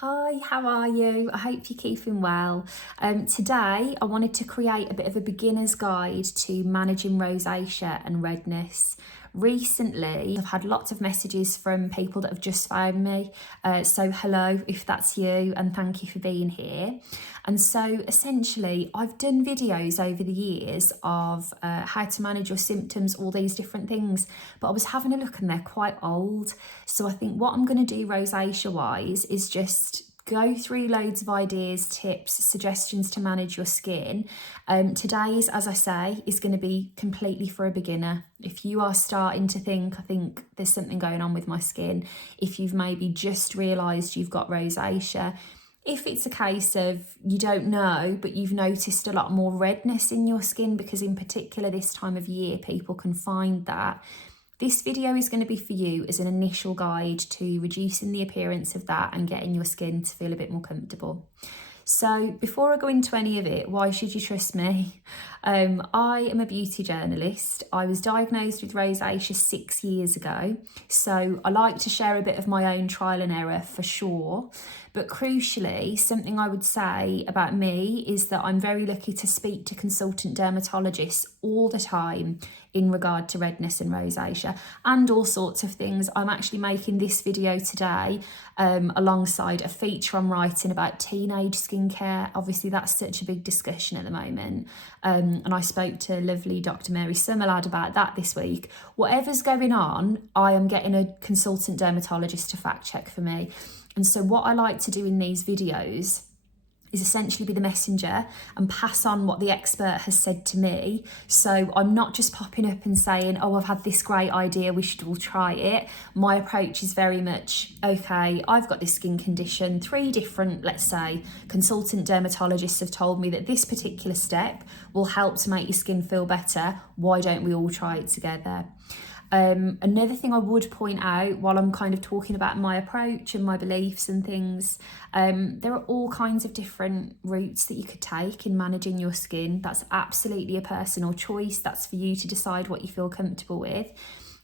Hi, how are you? I hope you're keeping well. Today, I wanted to create a bit of a beginner's guide to managing rosacea and redness. Recently, I've had lots of messages from people that have just found me. So hello, if that's you, and thank you for being here. And so essentially, I've done videos over the years of how to manage your symptoms, all these different things, but I was having a look and they're quite old. So I think what I'm going to do rosacea wise is just go through loads of ideas, tips, suggestions to manage your skin. Today's, as I say, is going to be completely for a beginner. If you are starting to think, I think there's something going on with my skin, if you've maybe just realised you've got rosacea, if it's a case of you don't know, but you've noticed a lot more redness in your skin, because in particular this time of year, people can find that. This video is going to be for you as an initial guide to reducing the appearance of that and getting your skin to feel a bit more comfortable. So before I go into any of it, why should you trust me? I am a beauty journalist. I was diagnosed with rosacea 6 years ago. So I like to share a bit of my own trial and error for sure. But crucially, something I would say about me is that I'm very lucky to speak to consultant dermatologists all the time in regard to redness and rosacea and all sorts of things. I'm actually making this video today alongside a feature I'm writing about teenage skincare. Obviously, that's such a big discussion at the moment. And I spoke to lovely Dr. Mary Summerlad about that this week. Whatever's going on, I am getting a consultant dermatologist to fact check for me. And so what I like to do in these videos is essentially be the messenger and pass on what the expert has said to me. So I'm not just popping up and saying, oh, I've had this great idea, we should all try it. My approach is very much, okay, I've got this skin condition, 3 different, let's say, consultant dermatologists have told me that this particular step will help to make your skin feel better. Why don't we all try it together? Another thing I would point out while I'm kind of talking about my approach and my beliefs and things, there are all kinds of different routes that you could take in managing your skin. That's absolutely a personal choice. That's for you to decide what you feel comfortable with.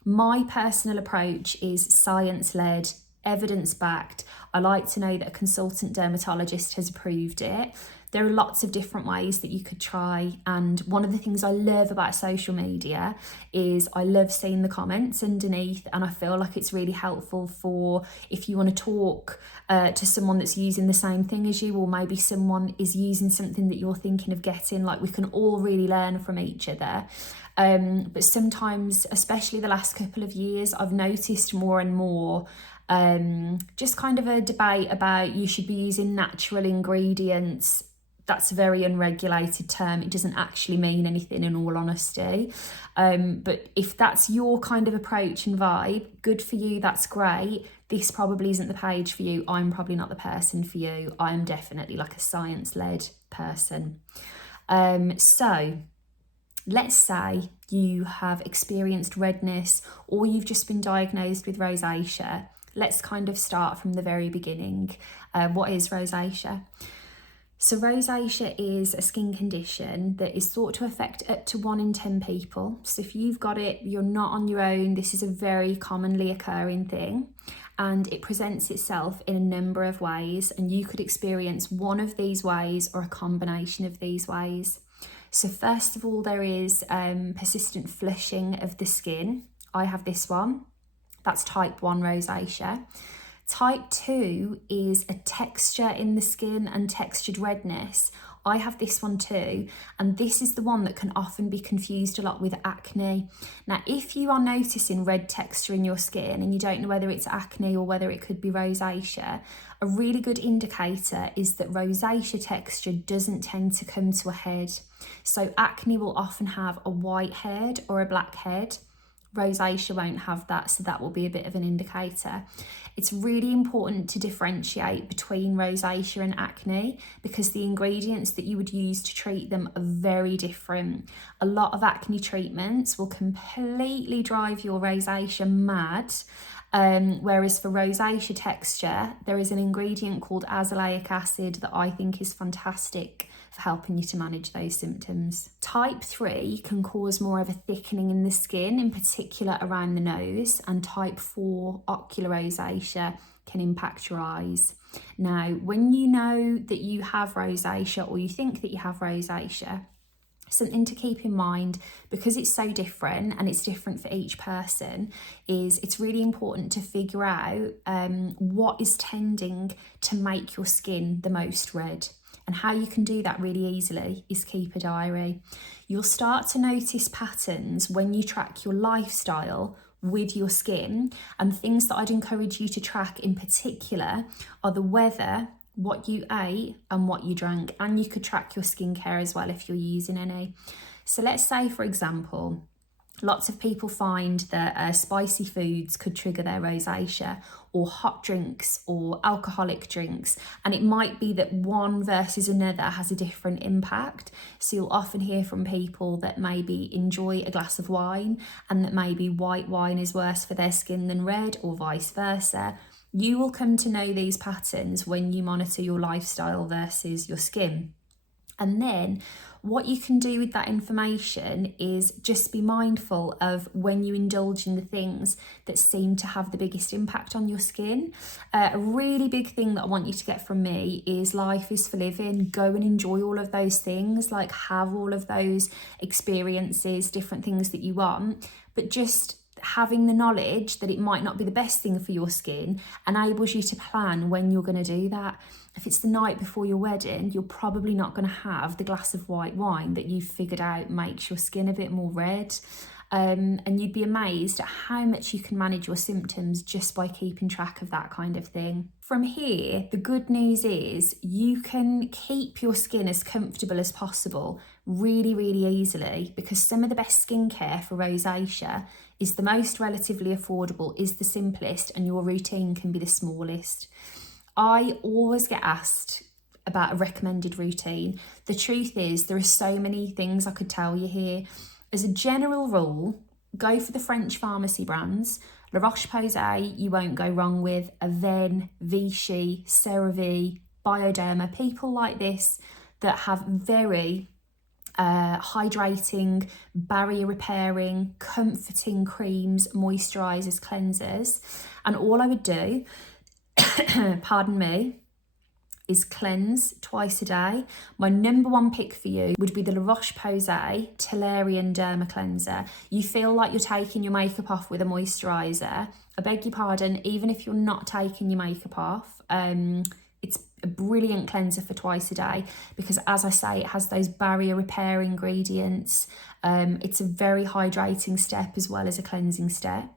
My personal approach is science-led, evidence-backed. I like to know that a consultant dermatologist has approved it. There are lots of different ways that you could try, and one of the things I love about social media is I love seeing the comments underneath, and I feel like it's really helpful for if you want to talk to someone that's using the same thing as you, or maybe someone is using something that you're thinking of getting. Like, we can all really learn from each other. But sometimes, especially the last couple of years, I've noticed more and more just kind of a debate about you should be using natural ingredients. That's a very unregulated term. It doesn't actually mean anything, in all honesty. But if that's your kind of approach and vibe, good for you, that's great. This probably isn't the page for you. I'm probably not the person for you. I'm definitely like a science-led person. So let's say you have experienced redness or you've just been diagnosed with rosacea. Let's kind of start from the very beginning. What is rosacea? So rosacea is a skin condition that is thought to affect up to 1 in 10 people. So if you've got it, you're not on your own. This is a very commonly occurring thing, and it presents itself in a number of ways, and you could experience one of these ways or a combination of these ways. So first of all, there is persistent flushing of the skin. I have this one. That's type 1 rosacea. Type 2 is a texture in the skin and textured redness. I have this one too, and this is the one that can often be confused a lot with acne. Now, if you are noticing red texture in your skin and you don't know whether it's acne or whether it could be rosacea, a really good indicator is that rosacea texture doesn't tend to come to a head. So acne will often have a white head or a black head. Rosacea won't have that, so that will be a bit of an indicator. It's really important to differentiate between rosacea and acne because the ingredients that you would use to treat them are very different. A lot of acne treatments will completely drive your rosacea mad, whereas for rosacea texture, there is an ingredient called azelaic acid that I think is fantastic for helping you to manage those symptoms. Type 3 can cause more of a thickening in the skin, in particular around the nose, and type 4 ocular rosacea can impact your eyes. Now, when you know that you have rosacea or you think that you have rosacea, something to keep in mind, because it's so different and it's different for each person, is it's really important to figure out what is tending to make your skin the most red. And how you can do that really easily is keep a diary. You'll start to notice patterns when you track your lifestyle with your skin, and things that I'd encourage you to track in particular are the weather, what you ate and what you drank, and you could track your skincare as well if you're using any. So let's say, for example, lots of people find that spicy foods could trigger their rosacea, or hot drinks or alcoholic drinks, and it might be that one versus another has a different impact. So you'll often hear from people that maybe enjoy a glass of wine and that maybe white wine is worse for their skin than red, or vice versa. You will come to know these patterns when you monitor your lifestyle versus your skin. And then what you can do with that information is just be mindful of when you indulge in the things that seem to have the biggest impact on your skin. A really big thing that I want you to get from me is life is for living. Go and enjoy all of those things, like have all of those experiences, different things that you want, but just having the knowledge that it might not be the best thing for your skin enables you to plan when you're going to do that. If it's the night before your wedding, you're probably not going to have the glass of white wine that you've figured out makes your skin a bit more red. And you'd be amazed at how much you can manage your symptoms just by keeping track of that kind of thing. From here, the good news is you can keep your skin as comfortable as possible really, really easily, because some of the best skincare for rosacea is the most relatively affordable, is the simplest, and your routine can be the smallest. I always get asked about a recommended routine. The truth is, there are so many things I could tell you here. As a general rule, go for the French pharmacy brands. Roche Posay, you won't go wrong with. Avene, Vichy, CeraVe, Bioderma, people like this that have very hydrating, barrier repairing, comforting creams, moisturisers, cleansers. And all I would do, pardon me, is cleanse twice a day. My number one pick for you would be the Roche Posay Toleriane Dermocleanser. You feel like you're taking your makeup off with a moisturiser. I beg your pardon, even if you're not taking your makeup off, it's a brilliant cleanser for twice a day, because as I say, it has those barrier repair ingredients. It's a very hydrating step as well as a cleansing step.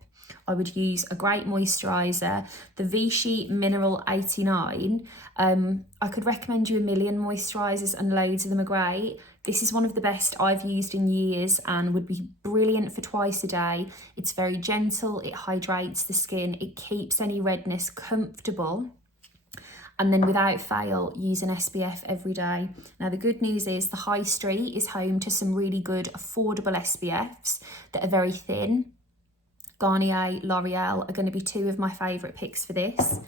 I would use a great moisturiser, the Vichy Mineral 89. I could recommend you a million moisturisers and loads of them are great. This is one of the best I've used in years and would be brilliant for twice a day. It's very gentle, it hydrates the skin, it keeps any redness comfortable. And then without fail, use an SPF every day. Now, the good news is the high street is home to some really good affordable SPFs that are very thin. Garnier, L'Oreal are going to be two of my favourite picks for this.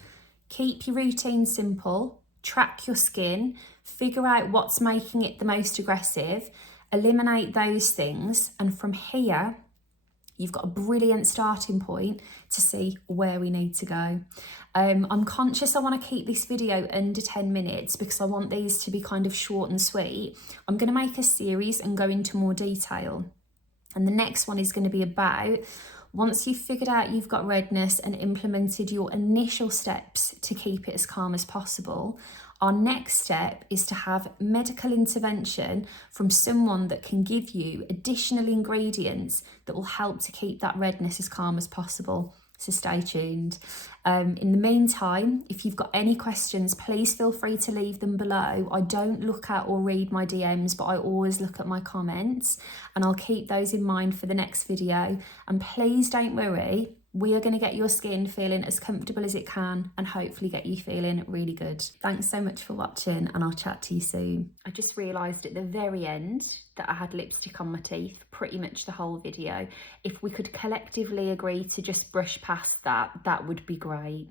Keep your routine simple, track your skin, figure out what's making it the most aggressive, eliminate those things, and from here, you've got a brilliant starting point to see where we need to go. I'm conscious I want to keep this video under 10 minutes because I want these to be kind of short and sweet. I'm going to make a series and go into more detail. And the next one is going to be about, once you've figured out you've got redness and implemented your initial steps to keep it as calm as possible, our next step is to have medical intervention from someone that can give you additional ingredients that will help to keep that redness as calm as possible. So stay tuned. In the meantime, if you've got any questions, please feel free to leave them below. I don't look at or read my DMs, but I always look at my comments, and I'll keep those in mind for the next video. And please don't worry, we are going to get your skin feeling as comfortable as it can and hopefully get you feeling really good. Thanks so much for watching, and I'll chat to you soon. I just realised at the very end that I had lipstick on my teeth pretty much the whole video. If we could collectively agree to just brush past that, that would be great.